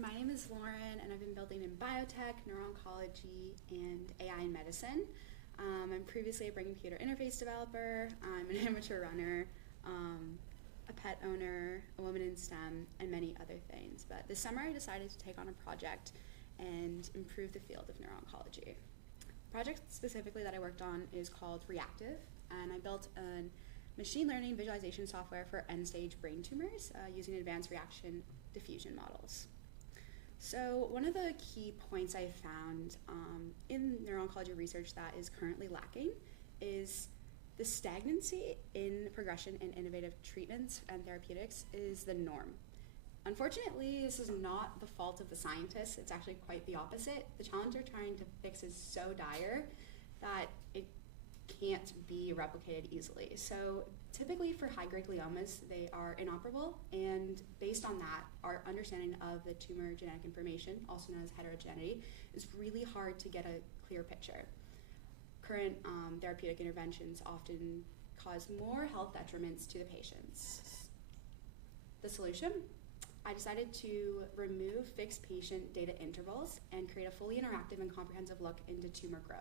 everyone. My name is Lauren, and I've been building in biotech, neuro-oncology, and AI in medicine. I'm previously a brain computer interface developer. I'm an amateur runner, a pet owner, a woman in STEM, and many other things. But this summer I decided to take on a project and improve the field of neuro-oncology. The project specifically that I worked on is called ReactDiff, and I built a machine learning visualization software for end-stage brain tumors using advanced reaction diffusion models. So one of the key points I found in neuro-oncology research that is currently lacking is the stagnancy in progression in innovative treatments and therapeutics is the norm. Unfortunately, this is not the fault of the scientists. It's actually quite the opposite. The challenge they're trying to fix is so dire that it can't be replicated easily. So typically for high-grade gliomas, they are inoperable, and based on that, our understanding of the tumor genetic information, also known as heterogeneity, is really hard to get a clear picture. Current therapeutic interventions often cause more health detriments to the patients. The solution? I decided to remove fixed patient data intervals and create a fully interactive and comprehensive look into tumor growth.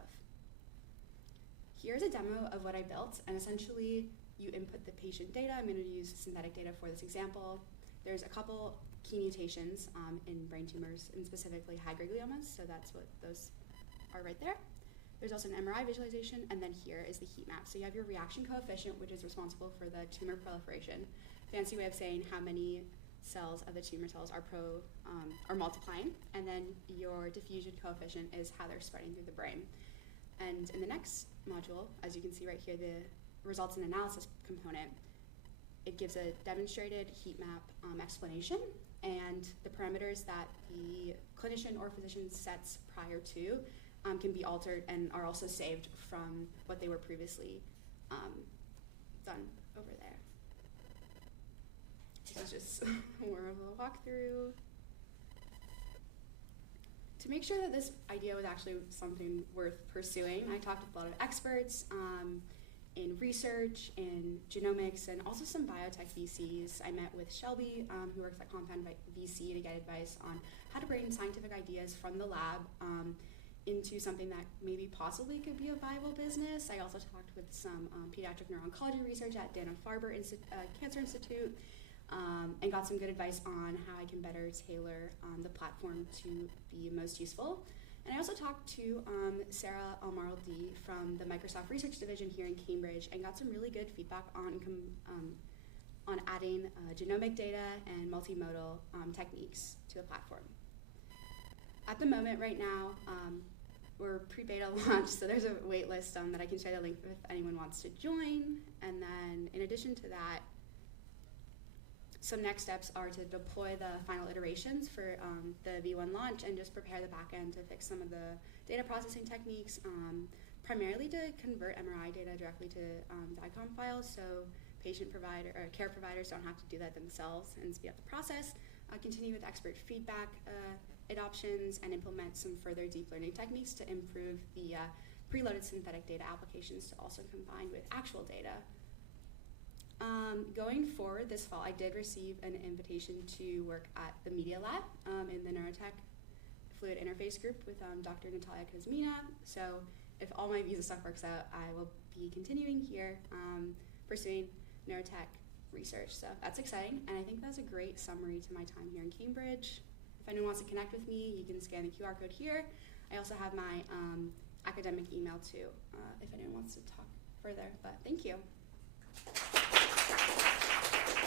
Here's a demo of what I built, and essentially you input the patient data. I'm going to use synthetic data for this example. There's a couple key mutations in brain tumors, and specifically high-grade gliomas, so that's what those are right there. There's also an MRI visualization, and then here is the heat map. So you have your reaction coefficient, which is responsible for the tumor proliferation. Fancy way of saying how many cells of the tumor cells are multiplying, and then your diffusion coefficient is how they're spreading through the brain. And in the next module, as you can see right here, the results and analysis component, it gives a demonstrated heat map explanation, and the parameters that the clinician or physician sets prior to can be altered and are also saved from what they were previously done over there. This is just more of a walkthrough. To make sure that this idea was actually something worth pursuing, I talked with a lot of experts in research, in genomics, and also some biotech VCs. I met with Shelby, who works at Compound VC, to get advice on how to bring scientific ideas from the lab into something that maybe possibly could be a viable business. I also talked with some pediatric neuro-oncology research at Dana-Farber Cancer Institute, and got some good advice on how I can better tailor the platform to be most useful. And I also talked to Sarah Almaraldi from the Microsoft Research Division here in Cambridge, and got some really good feedback on adding genomic data and multimodal techniques to the platform. At the moment right now, we're pre-beta launch, so there's a wait list that I can share the link if anyone wants to join. And then in addition to that, some next steps are to deploy the final iterations for the V1 launch and just prepare the backend to fix some of the data processing techniques, primarily to convert MRI data directly to DICOM files, so care providers don't have to do that themselves, and speed up the process. Continue with expert feedback adoptions, and implement some further deep learning techniques to improve the preloaded synthetic data applications to also combine with actual data. Going forward this fall, I did receive an invitation to work at the Media Lab in the neurotech fluid interface group with Dr. Natalia Kuzmina. So if all my visa stuff works out, I will be continuing here pursuing neurotech research. So that's exciting, and I think that's a great summary to my time here in Cambridge. If anyone wants to connect with me, you can scan the QR code here. I also have my academic email too, if anyone wants to talk further, but thank you.